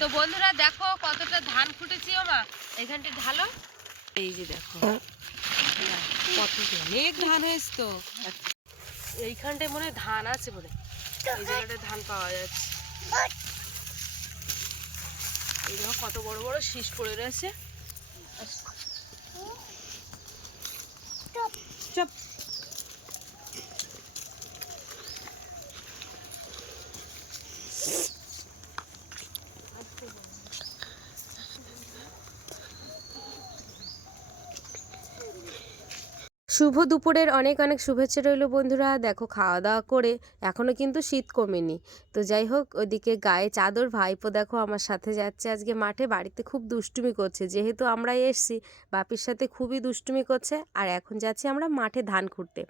তো বন্ধুরা দেখো কতটা ধান ফুটেছি ও মা, এখানটা ঢালো। এই যে দেখো কত অনেক ধান হয়েছে। তো এইখানটায় মনে হয় ধান আছে বলে এই জায়গাটায় ধান পাওয়া যাচ্ছে। এই দেখো কত বড় বড় শীষ পড়ে রয়েছে। চপ শুভ দুপুরের অনেক অনেক শুভেচ্ছা রইল বন্ধুরা। দেখো খাওয়া দাওয়া করে এখনও কিন্তু শীত কমেনি। তো যাই হোক, ওদিকে গায়ে চাদর ভাইপো দেখো আমার সাথে যাচ্ছে আজকে মাঠে। বাড়িতে খুব দুষ্টুমি করছে, যেহেতু আমরাই এসছি বাপির সাথে খুবই দুষ্টুমি করছে। আর এখন যাচ্ছি আমরা মাঠে ধান খুঁড়তে।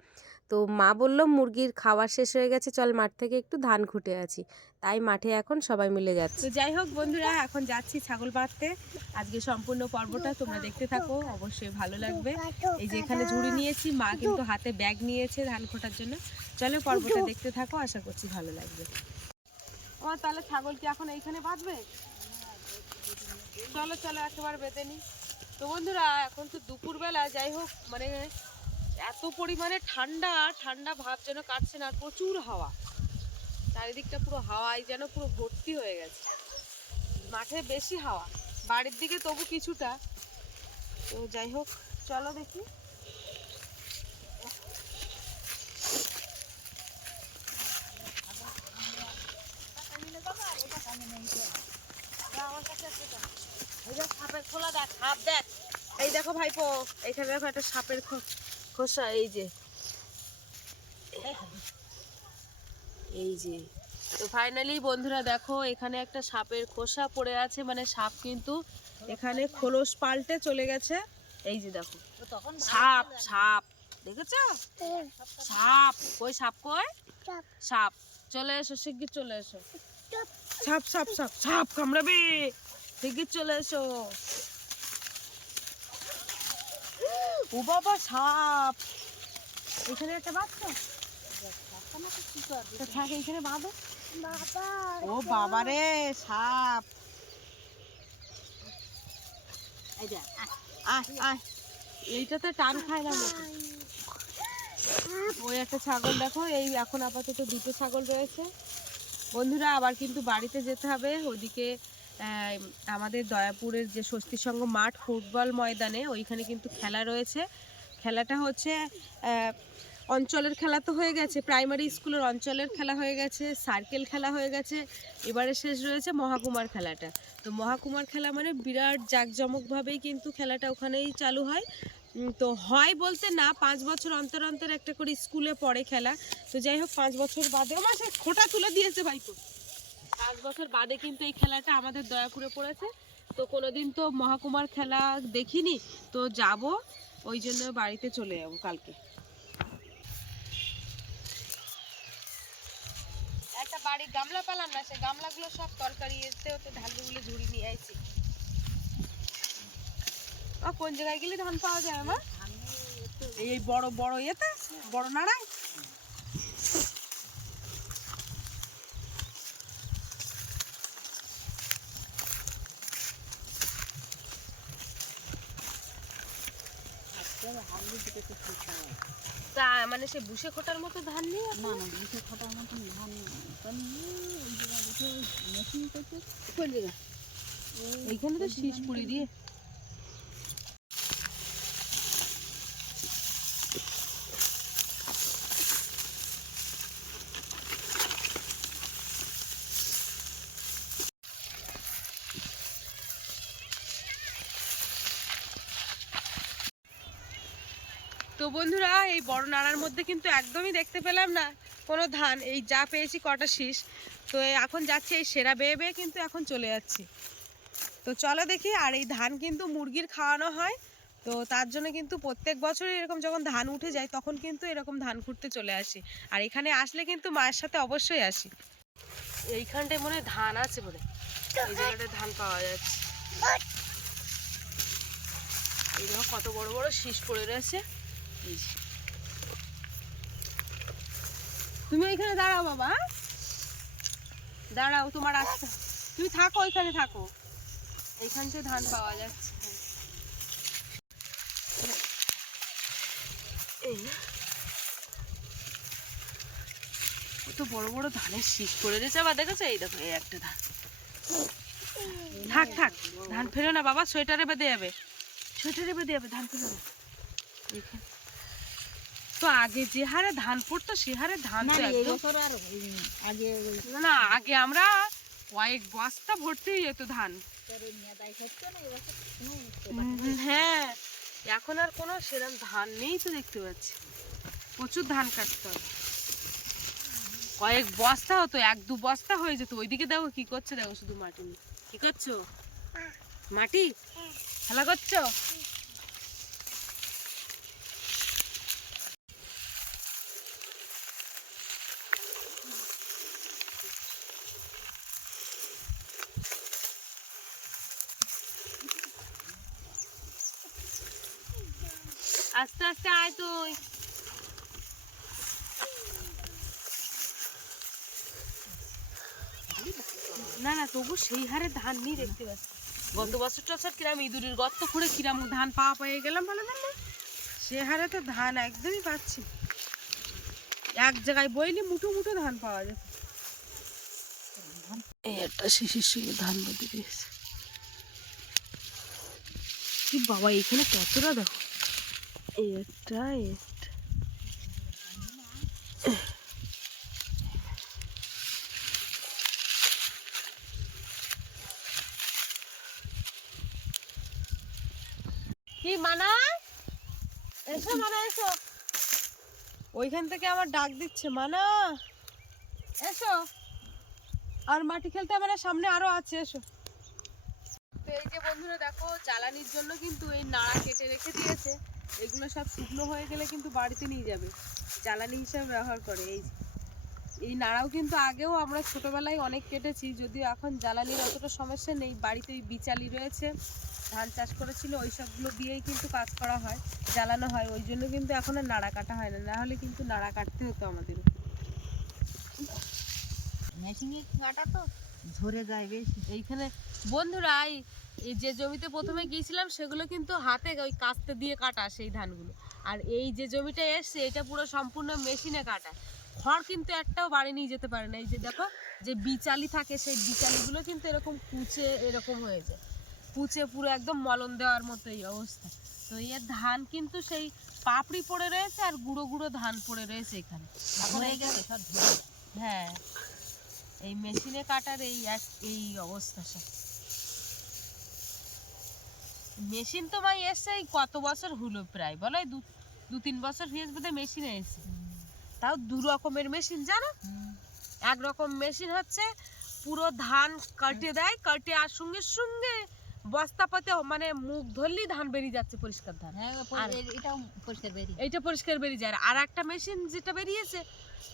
তো মা বলল মুরগির খাওয়া শেষ হয়ে গেছে, চল মাঠ থেকে একটু ধান খুঁটে আছি। তাই মাঠে এখন সবাই মিলে যাচ্ছে। তো যাই হোক বন্ধুরা, এখন যাচ্ছি ছাগল বাঁধতে। আজকে সম্পূর্ণ পর্বটা তোমরা দেখতে থাকো, অবশ্যই ভালো লাগবে। এই যে এখানে ঝুড়ি নিয়েছি, মা কিন্তু হাতে ব্যাগ নিয়েছে ধান খোঁটার জন্য। চলো পর্বটা দেখতে থাকো, আশা করছি ভালো লাগবে। ও তাহলে ছাগল কি এখন এইখানে বাঁধবে? চলো চলো একেবারে বেঁধে নি। তো বন্ধুরা এখন তো দুপুরবেলা, যাই হোক মানে এত পরিমাণে ঠান্ডা ঠান্ডা ভাব যেন কাটছে না, প্রচুর হাওয়া, চারিদিকটা পুরো হাওয়ায় যেন পুরো ভর্তি হয়ে গেছে। মাঠে বেশি হাওয়া, বাড়ির দিকে তবু কিছুটা। তো যাই হোক চলো দেখি। সাপের খোলা দেখ, সাপ দেখ। এই দেখো ভাইপো, এখানে দেখো একটা সাপের খোসা। এই যে এই যে তো ফাইনালি বন্ধুরা দেখো এখানে একটা সাপের খোসা পড়ে আছে, মানে সাপ কিন্তু এখানে খোলস পাল্টে চলে গেছে। এই যে দেখো সাপ, সাপ দেখেছো? সাপ কই, সাপ কই, সাপ চলে এসো, শিগগির চলে এসো। সাপ সাপ সাপ সাপ কামড়াবে, শিগগির চলে এসো। ও বাবা সাপ, এখানে একটা বাচ্চা এখানে বাঁধো। ও বাবা রে সাপ, এইটাতে টান খায় না মতো। ওই একটা ছাগল দেখো, এই এখন আপাতত দুটো ছাগল রয়েছে বন্ধুরা। আবার কিন্তু বাড়িতে যেতে হবে। ওদিকে আমাদের দয়াপুরের যে স্বস্তি সংঘ মাঠ ফুটবল ময়দানে, ওইখানে কিন্তু খেলা রয়েছে। খেলাটা হচ্ছে অঞ্চলের খেলা তো হয়ে গেছে, প্রাইমারি স্কুলের অঞ্চলের খেলা হয়ে গেছে, সার্কেল খেলা হয়ে গেছে, এবারে শেষ রয়েছে মহাকুমার খেলাটা। তো মহাকুমার খেলা মানে বিরাট জাঁকজমকভাবেই কিন্তু খেলাটা ওখানেই চালু হয়। তো হয় বলতে না, 5 বছর অন্তর অন্তর একটা করে স্কুলে পড়ে খেলা। তো যাই হোক 5 বছর বাদে আমার সে খোঁটা তুলে দিয়েছে ভাইপো, 5 বছর বাদে কিন্তু এই খেলাটা আমাদের দয়াপুরে পড়েছে। তো কোনোদিন তো মহাকুমার খেলা দেখিনি, তো যাব, ওই জন্য বাড়িতে চলে যাবো কালকে। একটা বাড়ির গামলা পেলাম না, সে গামলাগুলো সব তরকারি এতে ওতে ঢালগুলো ঝুড়ি নিয়ে আইছি। কোন জায়গায় গেলে ধান পাওয়া যায় আমার? এই বড় বড় ইয়েতে, বড় নাড়ায়। তা মানে সে বুসে খোটার মতো ধান নেই? না না, বুসে খোটার মতো ধান কোন জায়গা? এইখানে তো শীষ পুড়ি দিয়ে। তো বন্ধুরা এই বড় নাড়ার মধ্যে কিন্তু একদমই দেখতে পেলাম না কোনো ধান, এই যা পেয়েছি কটা শীষ। তো এখন যাচ্ছি এই সেরা বেয়ে বেয়ে কিন্তু এখন চলে যাচ্ছি। তো চলো দেখি। আর এই ধান কিন্তু মুরগির খাওয়ানো হয়, তো তার জন্য কিন্তু প্রত্যেক বছরই এরকম যখন ধান উঠে যায় তখন কিন্তু এরকম ধান খুঁড়তে চলে আসি। আর এখানে আসলে কিন্তু মায়ের সাথে অবশ্যই আসি। এইখানটায় মনে হয় ধান আছে বলে এই জায়গাটায় ধান পাওয়া যাচ্ছে। এই দেখো কত বড় বড় শীষ পড়ে রয়েছে। তুমি এইখানে দাঁড়াও বাবা, দাঁড়াও, তোমার আসতে তুমি থাকো, ওইখানে থাকো, এইখানটায় ধান পাওয়া যাচ্ছে। এই কত বড় বড় ধানের শীষ করে রয়েছে আবার, দেখেছো? এই দেখো, এই একটা ধান। থাক থাক, ধান ফেলো না বাবা, সোয়েটারে বেঁধে যাবে, সোয়েটারে বেঁধে যাবে, ধান ফেলো না। তো আগে যে হারে ধান পড়তো সে হারে ধান তো একদম, না না, আগে আমরা কয়েক বস্তা ভর্তি হয়ে যেত ধান। হ্যাঁ, এখন আর কোনো সেরকম ধান নেই তো, দেখতে পাচ্ছি প্রচুর ধান কাটতে হবে, কয়েক বস্তা হতো, 1-2 বস্তা হয়ে যেত। ওইদিকে দেখো কি করছে, দেখো শুধু মাটি নিয়ে। কি করছো? মাটি খেলা করছো? আস্তে আস্তে আয় তুই। না না, তবু সেই হারে ধান নেই, দেখতে পাচ্ছি। গত বছর টছর কিরাম ইঁদুরের গর্ত খুঁড়ে কিরাম ধান পাওয়া পেয়ে গেলাম, ভালো ধান না, সে হারে তো ধান একদমই পাচ্ছি। এক জায়গায় বইলে মুঠো মুঠো ধান পাওয়া যেত। এই একটা শিশির সঙ্গে ধান বেঁধে দিয়েছে। কি বাবা, এখানে কতটা দেখো, এই একটা, কি মানা, এসো মানা এসো, ওইখান থেকে আমার ডাক দিচ্ছে, মানা এসো, আর মাটি খেলতে হবে না, সামনে আরো আছে, এসো। তো এই যে বন্ধুরা দেখো, জ্বালানির জন্য কিন্তু এই নাড়া কেটে রেখে দিয়েছে, এগুলো সব শুকনো হয়ে গেলে কিন্তু বাড়িতে নিয়ে যাবে, জ্বালানি হিসেবে ব্যবহার করে। এই নাড়াও কিন্তু আগেও আমরা ছোটবেলায় অনেক কেটেছি, যদিও এখন জ্বালানির অতটা সমস্যা নেই, বাড়িতে ওই বিচালি রয়েছে, ধান চাষ করেছিল, ওই সবগুলো দিয়েই কিন্তু কাজ করা হয়, জ্বালানো হয়, ওই জন্য কিন্তু এখন আর নাড়া কাটা হয় না, নাহলে কিন্তু নাড়া কাটতে হতো আমাদের। মেশিনে কাটা তো ঝরে যায় বেশি। এইখানে বন্ধুরা, এই যে জমিতে প্রথমে গিয়েছিলাম সেগুলো কিন্তু হাতে ওই কাস্তে দিয়ে কাটা সেই ধানগুলো, আর এই যে জমিটা এসছে এটা পুরো সম্পূর্ণ মেশিনে কাটা। খড় কিন্তু একটাও বাড়ি নিয়ে যেতে পারে না। এই যে দেখো, যে বিচালি থাকে সেই বিচালিগুলো কিন্তু এরকম কুচে এরকম হয়ে যায়, কুচে পুরো একদম মলন দেওয়ার মতো এই অবস্থা। তো এর ধান কিন্তু সেই পাপড়ি পড়ে রয়েছে আর গুঁড়ো গুঁড়ো ধান পড়ে রয়েছে এখানে, এখন এই গেছে সব। হ্যাঁ, এই মেশিনে কাটার এই অবস্থা সব। মেশিন তো ভাই এসছে এই কত বছর হলো, প্রায় বলো 2-3 বছর হয়েছে বোধহয় মেশিনে এসে। তাও 2 রকমের মেশিন, জানো? এক রকম মেশিন হচ্ছে পুরো ধান কাটে দেয়, কাটে আর সঙ্গে সঙ্গে বস্তা পাতে, মানে মুখ ধরলেই ধান বেরিয়ে যাচ্ছে, পরিষ্কার ধান। এইটা পরিষ্কার বেরিয়ে যায়। আর একটা মেশিন যেটা বেরিয়েছে,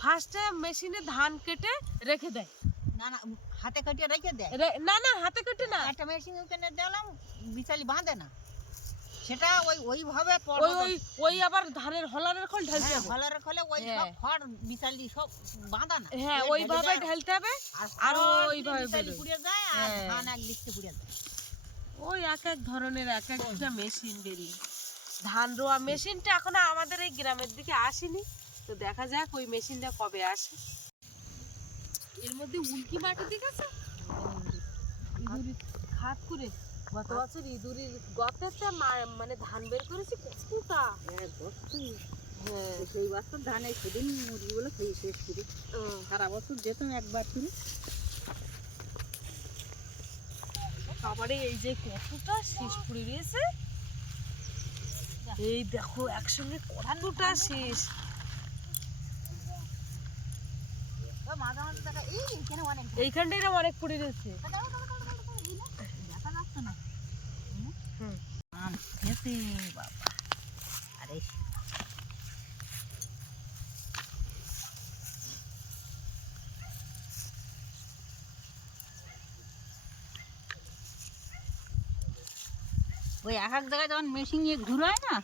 ফার্স্টে মেশিনে ধান কেটে রেখে দেয়, না না, হাতে কাটিয়ে রেখে দেয়। না না, হাতে কেটে না, একটা মেশিন ওখানে দিলাম, বিচালি বাঁধে না, সেটা ওইভাবে ওই আবার ধানের হলারের খোল ঢালতে হবে, হলারের খোলে ওই সব খড় বিচালি সব বাঁধা না। হ্যাঁ, ওইভাবে ঢালতে হবে, আর ওইভাবে বিচালি পুড়ে যায় আর ধান এক দিকে পুড়ে যায়। ওই এক এক ধরনের এক একটা মেশিন বেরিয়ে। ধান রোয়া মেশিনটা এখনো আমাদের এই গ্রামের দিকে আসেনি, তো দেখা যাক ওই মেশিনটা কবে আসে। এর মধ্যে উল্কি মাটি দেখেছো, ইঁদুরের খাত করে গত বছর ইঁদুরের গর্তেতে মানে ধান বের করেছি কতটা। হ্যাঁ, সেই বছর ধানে সেদিন মুরগিগুলো খেয়ে শেষ করি, সারা বছর যেতাম একবার করে। খাবারে এই যে কতটা শীষ পড়ে রয়েছে, এই দেখো একসঙ্গে কতটা শীষ। এইখানটা এরকম অনেক পড়ে রয়েছে। ওই এক এক জায়গায় যখন মেশিন নিয়ে ঘুরায় না,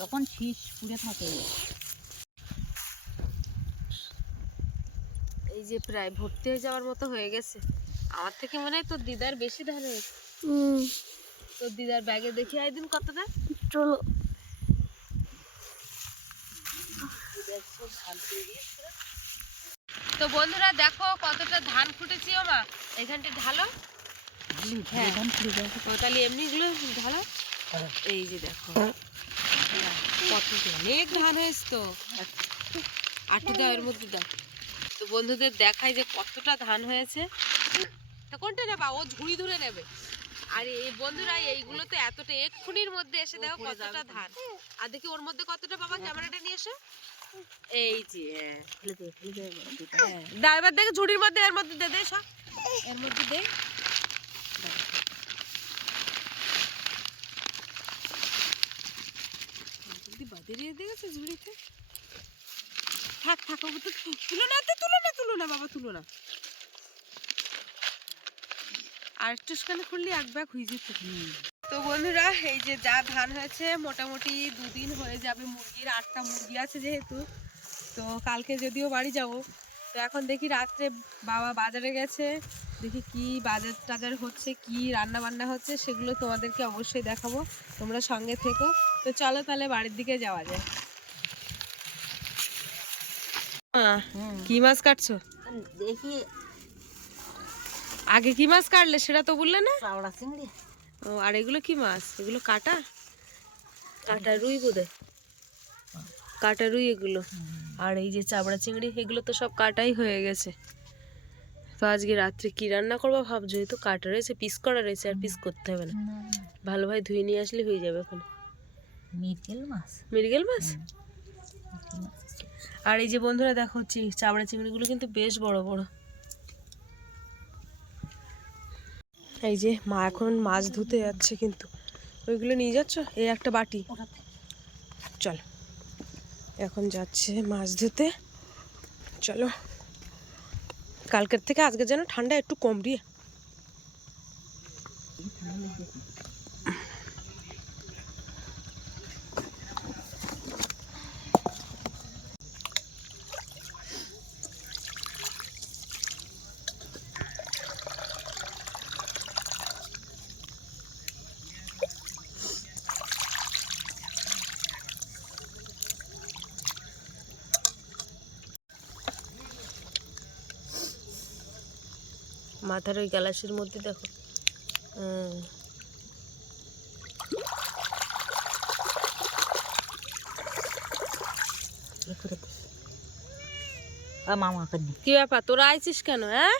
তখন শীষ পুড়ে থাকে। এই যে প্রায় ভর্তি হয়ে যাওয়ার মতো হয়ে গেছে, আমার থেকে মনে হয় তোর দিদার বেশি ধান হয়েছে। তোর দিদার ব্যাগে দেখি একদিন কতটা। চলো। তো বন্ধুরা দেখো কতটা ধান ফুটেছি ও মা, এখানটা ঢালো। হ্যাঁ তাহলে এমনিগুলো ঢালো। এই যে দেখো কত অনেক ধান হয়েছে তো। আটু দাও এর মধ্যে দাও। তো বন্ধুদের দেখাই যে কতটা ধান হয়েছে। তা কোনটা নেবা, ও ঝুড়ি ধরে নেবে। আর এই বন্ধুরা এইগুলো তো এতটা এক্ষুনির মধ্যে এসে দেখো কতটা ধান। আর দেখি ওর মধ্যে কতটা, বাবা ক্যামেরাটা নিয়ে এসো। এই যে দাও এবার দেখে ঝুড়ির মধ্যে, এর মধ্যে দে সব, এর মধ্যে দে। দেখেছো ঝুড়িতে থাক থাক, তুলো না তুলো না বাবা, তুলো না। আর একটুখানি খুললে এক ব্যাগ হয়ে যেত। তো বন্ধুরা এই যে যা ধান হয়েছে মোটামুটি 2 দিন হয়ে যাবে। মুরগির 8টা মুরগি আছে যেহেতু, তো কালকে যদিও বাড়ি যাব। তো এখন দেখি রাত্রে বাবা বাজারে গেছে, দেখি কি বাজার টাজার হচ্ছে, কি রান্না বান্না হচ্ছে, সেগুলো তোমাদেরকে অবশ্যই দেখাবো, তোমরা সঙ্গে থেকো। তো চলো তাহলে বাড়ির দিকে যাওয়া যায়। কি মাছ কাটছো? দেখি আগে কি মাছ কাটলে সেটা তো বললে না। চাওড়া চিংড়ি। ও আর এগুলো কি মাছ? এগুলো কাটা কাটা রুই বোধহয়, কাটা রুই এগুলো। আর এই যে চাবড়া চিংড়ি, এগুলো তো সব কাটাই হয়ে গেছে। তো আজকে রাত্রে কি রান্না করবো ভাবছো? এই তো কাটা রয়েছে, পিস করা রয়েছে, আর পিস করতে হবে না, ভালোভাবে ধুয়ে নিয়ে আসলে হয়ে যাবে। এখন মৃগেল মাছ, মৃগেল মাছ। আর এই যে বন্ধুরা দেখো চাবড়া চিংড়িগুলো কিন্তু বেশ বড় বড়। এই যে মা এখন মাছ ধুতে যাচ্ছে, কিন্তু ওইগুলো নিয়ে যাচ্ছ? এই একটা বাটি, চল এখন যাচ্ছে মাছ ধুতে। চলো, কালকের থেকে আজকে যেন ঠান্ডা একটু কম রে। মাথার ওই গ্যালাসের মধ্যে দেখো। কি ব্যাপার, তোরা আইছিস কেন? হ্যাঁ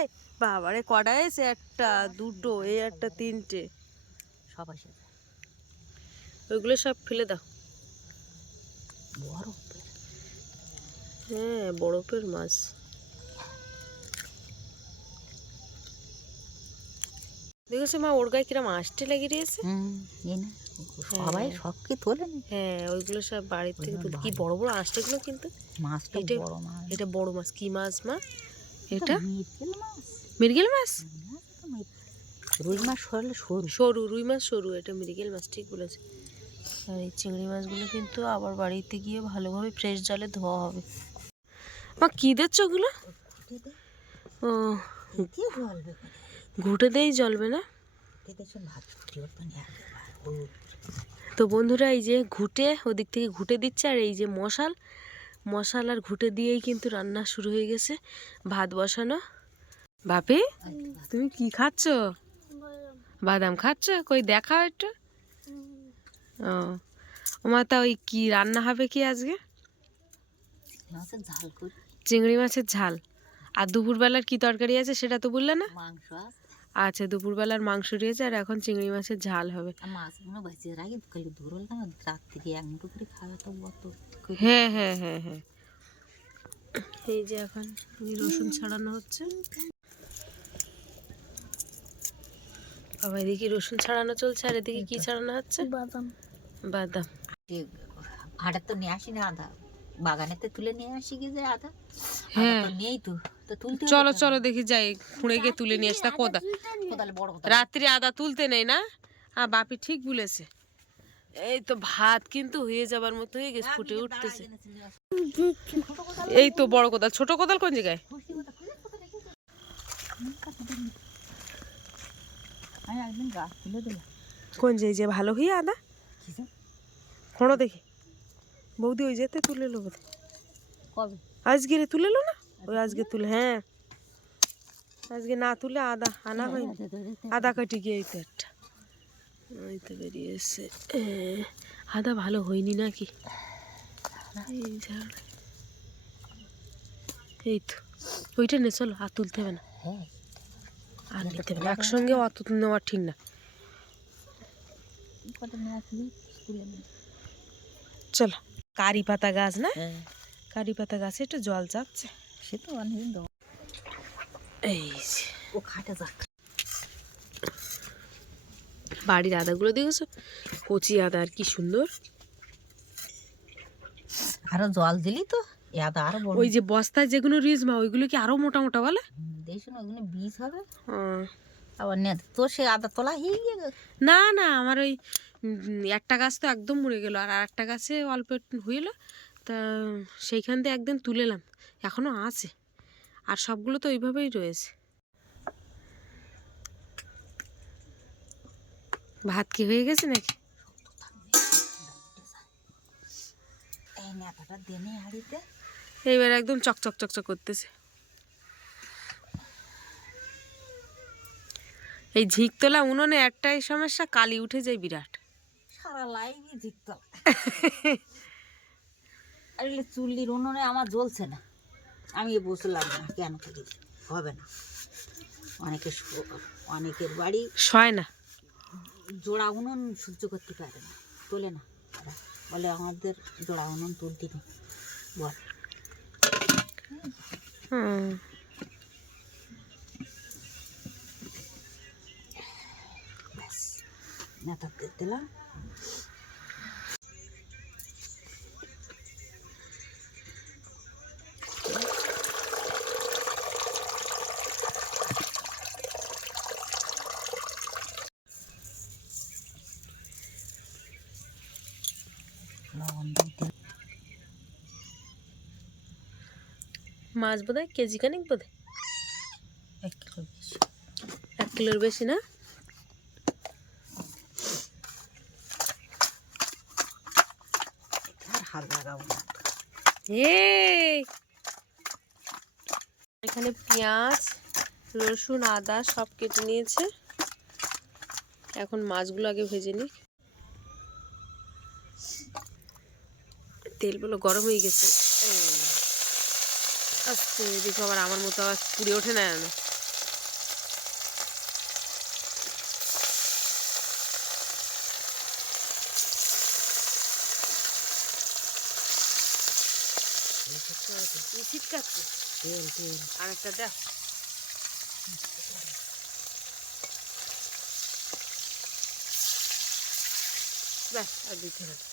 এই বাবারে কটা এসে? একটা দুটো, এই একটা তিনটে, সব আসে। ওইগুলো সব ফেলে দাও। বড়, হ্যাঁ বরফের মাছ। দেখেছো মা ওর গায়ে কিরম আসতে লেগে রয়েছে। সবাই সব কি তোলে না? হ্যাঁ ওইগুলো সব বাড়ির থেকে তুলে। কি বড় বড় আসতেগুলো কিন্তু। মাছটা বড় মাছ। এটা বড় মাছ। কি মাছ মা এটা? মৃগেল মাছ। মৃগেল মাছ? রুই মাছ সরলে সরু সরু, রুই মাছ সরু, এটা মৃগেল মাছ, ঠিক বলেছে। আর এই চিংড়ি মাছগুলো কিন্তু আবার বাড়িতে গিয়ে ভালোভাবে ফ্রেশ জলে ধোয়া হবে। মা কি দিচ্ছ ওগুলো? ও ঘুটে দেই, জ্বলবে না। তো বন্ধুরা এই যে ঘুটে, ওদিক থেকে ঘুটে দিচ্ছে, আর এই যে মশাল আর ঘুটে দিয়েই কিন্তু রান্না শুরু হয়ে গেছে। ভাত বসানো। বাপি তুমি কি খাচ্ছ? বাদাম খাচ্ছ? কই দেখাও একটু। ও মা তা ওই কি রান্না হবে কি আজকে? চিংড়ি মাছের ঝাল। আর দুপুরবেলার কি তরকারি আছে সেটা তো বললে না। মাংস। আচ্ছা দুপুরবেলার মাংস রয়েছে, আর এখন চিংড়ি মাছের ঝাল হবে। মাছগুলো বাঁচিয়ে রাখি, খালি ধরল না রাত থেকে এক মুঠো করে খাওয়া তো অত। হ্যাঁ হ্যাঁ হ্যাঁ হ্যাঁ। এই যে এখন রসুন ছাড়ানো হচ্ছে। বাবা এদিকে রসুন ছাড়ানো চলছে, আর এদিকে কি ছাড়ানো হচ্ছে? বাদাম। বাদাম আটা তো নিয়ে আসি না, আধা বাগানেতে তুলে নিয়ে আসি গিয়ে যায় আধা। হ্যাঁ নেই তো তুলতে। চলো চলো দেখি যাই, খুঁড়ে গিয়ে তুলে নিয়ে আসতে। কোদা বড় রাত্রি আদা তুলতে নেই না। বাপি ঠিক বলেছে। এই তো ভাত কিন্তু হয়ে যাবার মতো হয়ে গেছে, ফুটে উঠতেছে। এই তো বড় কোদাল, ছোট কোদাল কোন জায়গায়? আমি একদিন গাছ তুলে দিলাম। কোন যে ভালো হয়ে আদা কিসে? খোঁড়ো দেখি বৌদি ওই যেতে তুলে লো বোধ কবে? আজকে তুলে লো না ওই আজকে তুলে হ্যাঁ আজকে না তুলে আদা আনা হয়নি আদা কাটি গিয়ে এই তো একটা ওই তো বেরিয়ে এসছে আদা ভালো হয়নি নাকি এই ঝাড় এই তো ওইটা নে চলো আর তুলতে হবে না আর নিতে হবে না একসঙ্গে অত নেওয়া ঠিক না চলো কারি পাতা গাছ না কারি পাতা গাছে একটু জল চাচ্ছে সে তো অনেকদিন দেবো। এই যে ও খাটে যাক। বাড়ির আদাগুলো দেখেছো কচি আদা আর কি সুন্দর আরো জল দিলি তো এ আদা আরো বড়। ওই যে বস্তায় যেগুলো রিজমা ওইগুলো কি আরো মোটা মোটা বলে দেখুন ওগুলো বীজ হবে হুম। আবার নে তো সে আদা তোলা হয়ে গেল। না না আমার ওই একটা গাছ তো একদম মরে গেল আর একটা গাছে অল্প একটু হইলো তা সেইখান থেকে একদিন তুলেলাম এখনো আছে আর সবগুলো তো ওইভাবেই রয়েছে ভাত কি হয়ে গেছে নাকি এই নেতাটা দেনে হাড়িতে এইবার একদম চকচক চকচক করতেছে এই ঝিক তোলা উনুনে একটাই সমস্যা কালি উঠে যায় বিরাট সারা লাইভই জিতত। আর চুল্লির উনুনে আমার জ্বলছে না আমি বসলাম না কেন করি হবে না অনেকের বাড়ি সয় না জোড়া উনুন সহ্য করতে পারে না তোলে না ওরা বলে আমাদের জোড়া উনুন তুলতে নেই বল হুম ব্যাস নেতাতে দিলাম লবণ দিতে মাছ বোধ হয় কেজি খানিক বোধ 1 কিলো বেশি 1 কিলোর বেশি না আর হাত লাগাবো না এই এখানে পেঁয়াজ রসুন আদা সব কেটে নিয়েছে এখন মাছগুলো আগে ভেজে নিই তেলগুলো গরম হয়ে গেছে আস্তে দেখো আবার আমার মতো আবার পুড়ে ওঠে না যেন ছিটকাচ্ছে তেল তেল আর একটা দেখ ব্যাস আর দিতে হবে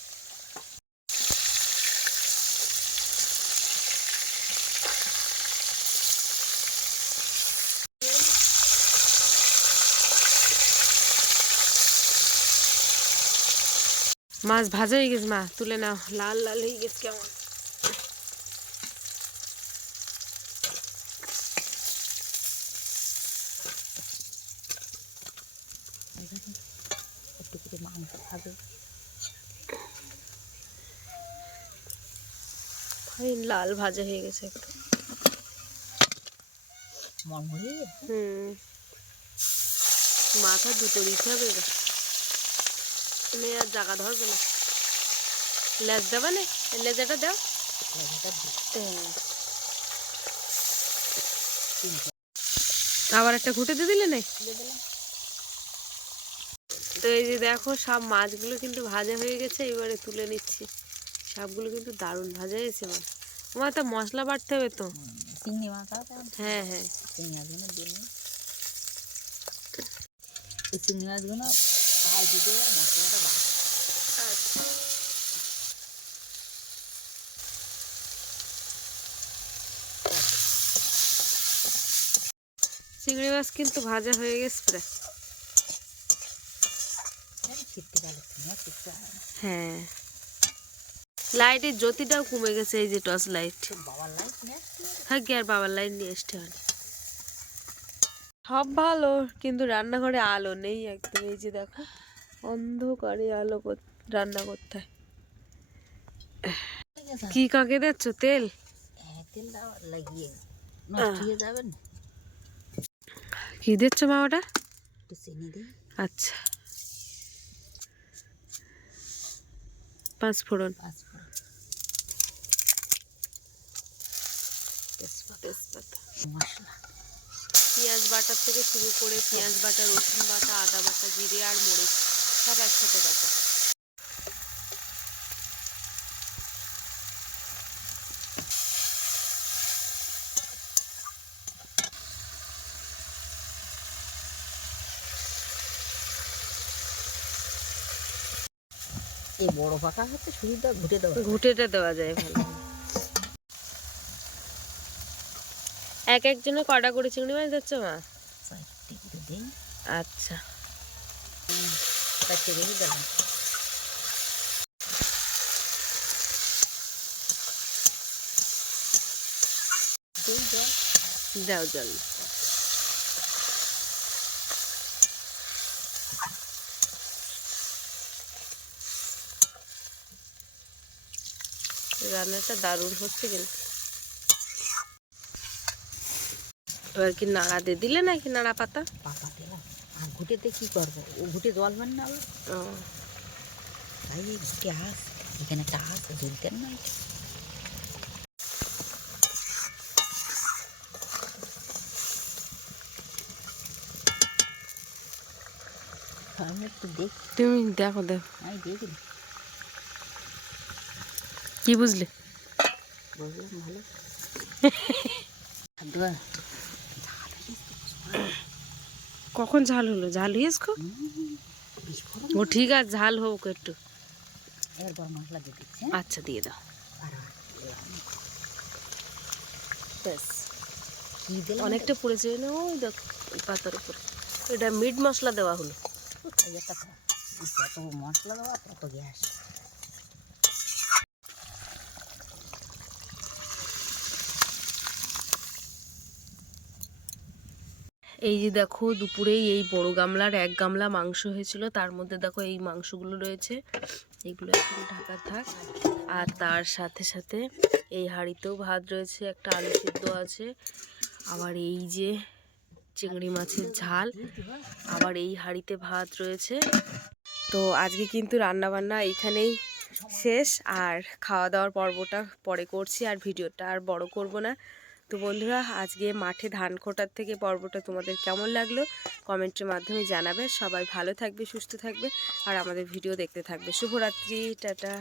মাছ ভাজা হয়ে গেছে মা তুলে নাও লাল লাল হয়ে গেছে কেমন একটু করে মাংস খাবে ফাইন লাল ভাজা হয়ে গেছে একটু মন হয়ে মাথা দুটো দিতে হবে এবার মেয়ে আর জায়গা ধরবে না লেজ দেবে না লেজাটা দাও আবার একটা ঘুটে দিয়ে দিলে নাই তো এই যে দেখো সব মাছগুলো কিন্তু ভাজা হয়ে গেছে এবারে তুলে নিচ্ছি সবগুলো কিন্তু দারুণ ভাজা হয়েছে মাছ আমার তো মশলা বাটতে হবে তো চিংড়ি মাছ হ্যাঁ হ্যাঁ চিংড়ি মাছগুলো দিন এই চিংড়ি মাছগুলো ভাই দিতে মশলাটা বাড়ে আচ্ছা চিংড়ি মাছ কিন্তু ভাজা হয়ে গেছে প্রায় শীতকালে শীতকালে হ্যাঁ লাইটের জ্যোতিটাও কমে গেছে এই যে টর্চ লাইট বাবার লাইট নিয়ে থাকি আর বাবার লাইট নিয়ে আসতে হয় সব ভালো, কিন্তু রান্নাঘরে আলো নেই একদম। এই যে দেখো, অন্ধকারে আলো রান্না করতে হয়। ঠিক আছে, কি কাকে দিচ্ছ, তেল? হ্যাঁ তেলটা লাগিয়ে নষ্ট হয়ে যাবে না। কি দিচ্ছ মা ওটা? একটু চিনি দিই। আচ্ছা, 5 ফোড়ন। 5 ফোড়ন, তেজপাতা, মশলা। পেঁয়াজ বাটার থেকে শুরু করে পেঁয়াজ বাটা, রসুন বাটা, আদা বাটা, জিরে আর মরিচ সব একসাথে বাটা। এই বড় পাকা হচ্ছে সুবিধা, ঘুটে দেওয়া। ঘুটেটা দেওয়া যায় ভালো। এক একজনে কটা করে চিংড়ি মাছ দিচ্ছ মা? 4টে করে দিই। আচ্ছা, 4টে বেশি দিলাম। দিই জল। দাও জল। রান্নাটা দারুণ হচ্ছে কিন্তু। এবার কি নাড়া দিয়ে দিলে নাকি নাড়া পাতা? পাতা দিলাম। আর ঘুটেতে কি করবো, ও ঘুটে জল বান না আবার। ও, তাই এই ঘুটে আস, এখানে একটা আস জ্বলতেন না এটা। আমি একটু দেখি। তুমি দেখো দেখো আমি দেখি, কি বুঝলে? বুঝলাম ভালো। দেওয়া কখন ঝাল হলো? ঝাল হয়েছে? বিস্ফোরণ। ও ঠিক আছে, ঝাল হোক একটু। এরপর মশলা দিয়ে দিচ্ছি। আচ্ছা, দিয়ে দাও। আর ব্যাস, কি দিলাম অনেকটা পড়েছে না, ওই দেখো ওই পাতার উপরে। এটা মিট মশলা দেওয়া হলো। এই একটা তো, যত মশলা দেওয়া তত গ্যাস। এই যে দেখো, দুপুরেই এই বড় গামলার 1 গামলা মাংস হয়েছিল, তার মধ্যে দেখো এই মাংসগুলো রয়েছে। এগুলো এখন ঢাকা থাক। আর তার সাথে সাথে এই হাঁড়িতেও ভাত রয়েছে, একটা আলু সিদ্ধ আছে, আবার এই যে চিংড়ি মাছের ঝাল, আবার এই হাঁড়িতে ভাত রয়েছে। তো আজকে কিন্তু রান্নাবান্না এইখানেই শেষ, আর খাওয়া দাওয়ার পর্বটা পরে করছি, আর ভিডিওটা আর বড় করব না। তো বন্ধুরা, আজকে মাঠে ধান খোটার থেকে পর্বটা তোমাদের কেমন লাগলো কমেন্টের মাধ্যমে জানাবে। সবাই ভালো থাকবে, সুস্থ থাকবে, আর আমাদের ভিডিও দেখতে থাকবে। শুভরাত্রি, টাটা।